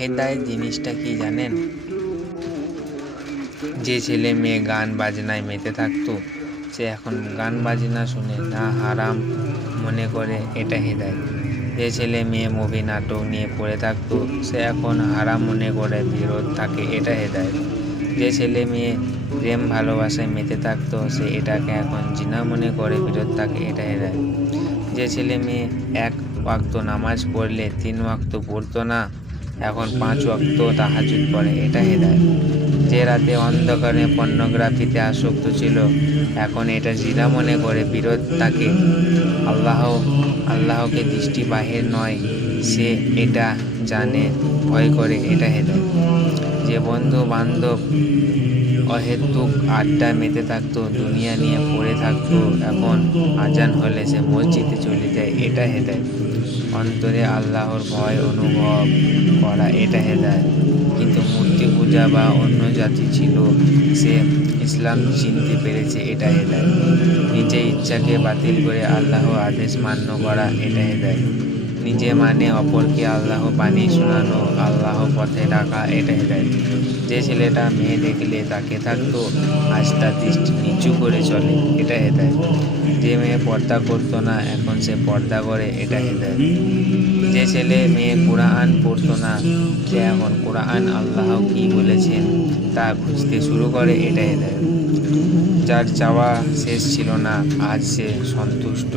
হেদায়েত জিনিসটা কি জানেন? যে ছেলে মেয়ে গান বাজনায় মেতে থাকতো, সে এখন গান বাজনা শুনে না হারাম মনে করে, এটা হেদায়েত। যে ছেলে মেয়ে মুভি নাটক নিয়ে পড়ে থাকতো, সে এখন হারাম মনে করে বিরত থাকে, এটা হেদায়েত। যে ছেলে মেয়ে প্রেম ভালোবাসায় মেতে থাকতো, সে এটাকে এখন জিনা মনে করে বিরত থাকে, এটা হেদায়েত। যে ছেলে মেয়ে 1 ওয়াক্ত নামাজ পড়লে 3 ওয়াক্ত পড়তো না, এখন 5 ওয়াক্ত তাহাজ্জুদ পড়ে, এটা হেদায়েত। যে রাতে অন্ধকারে পর্নোগ্রাফিতে আসক্ত ছিল, এখন এটা জিনা মনে করে বিরত থাকে, আল্লাহকে দৃষ্টি বাহির নয়, সে এটা জানে, ভয় করে, এটা হেদায়েত। যে বন্ধু বান্ধব অহেতুক আড্ডা মেতে থাকতো, দুনিয়া নিয়ে পড়ে থাকতো, এখন আজান হলে সে মসজিদে চলে যায়, এটা হেদায়েত। অন্তরে আল্লাহর ভয় অনুভব করা, এটা হেদায়েত। কিন্তু মূর্তি পূজা বা অন্য জাতি ছিল, সে ইসলাম চিনতে পেরেছে, এটা হেদায়েত। নিজের ইচ্ছাকে বাতিল করে আল্লাহ আদেশ মান্য করা, এটা হেদায়েত। নিজে মানে অপরকে আল্লাহ বাণী শোনানো, আল্লাহ পথে ডাকা, এটা হেদায়েত। যে ছেলেটা মেয়ে দেখলে তাকে থাকতো, আজ তার দৃষ্টি নিচু করে চলে, এটা হেদায়েত। যে মেয়ে পর্দা করতো না, এখন সে পর্দা করে, এটা হেদায়েত। যে ছেলে মেয়ে কোরআন পড়তো না, সে এখন কোরআন আল্লাহ কি বলেছেন তা খুঁজতে শুরু করে, এটা হেদায়েত। যার চাওয়া শেষ ছিল না, আজ সে সন্তুষ্ট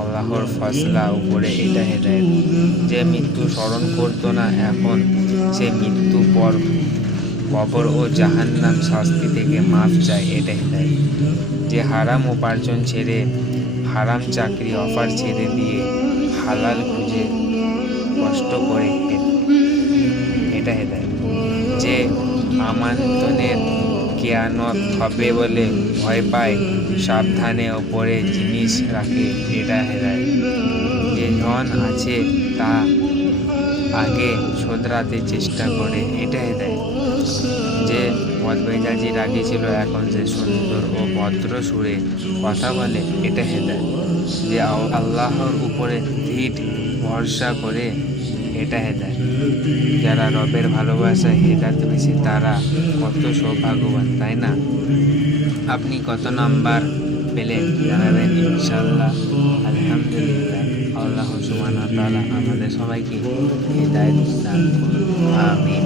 আল্লাহর ফয়সালা উপরে, এটা হেদায়েত। যে মৃত্যু স্মরণ করতো না, এখন সে মৃত্যু পর কবর ও জাহান্নাম শাস্তি থেকে মাফ চায়, এটা হেদায়েত। যে হারাম উপার্জন ছেড়ে হারাম চাকরি অফার ছেড়ে দিয়ে হালাল খুঁজে কষ্ট করে, এটা হেদায়েত। যে আমানতের খেয়ানত হবে বলে ভয় পায়, সাবধানে ওপরে জিনিস রাখে, এটা হেদায়েত। যে ধন আছে তা আগে শোধরাতে চেষ্টা করে, এটা হেদায়েত। যে বদমেজাজি রাগী ছিল, এখন সে সুন্দর ও ভদ্র সুরে কথা বলে, এটা হেদায়েত। যে আল্লাহর উপরে দৃঢ় ভরসা করে, এটা হেদায়েত। যারা রবের ভালোবাসায় হেদায়েত পেয়েছে, তারা কত সৌভাগ্যবান, তাই না? আপনি কত নাম্বার পেলেন জানাবেন ইনশাআল্লাহ। আলহামদুলিল্লাহ। আল্লাহ সুবহানাহু ওয়া তাআলা আমাদের সবাইকে হেদায়েত দান করুন। আমিন।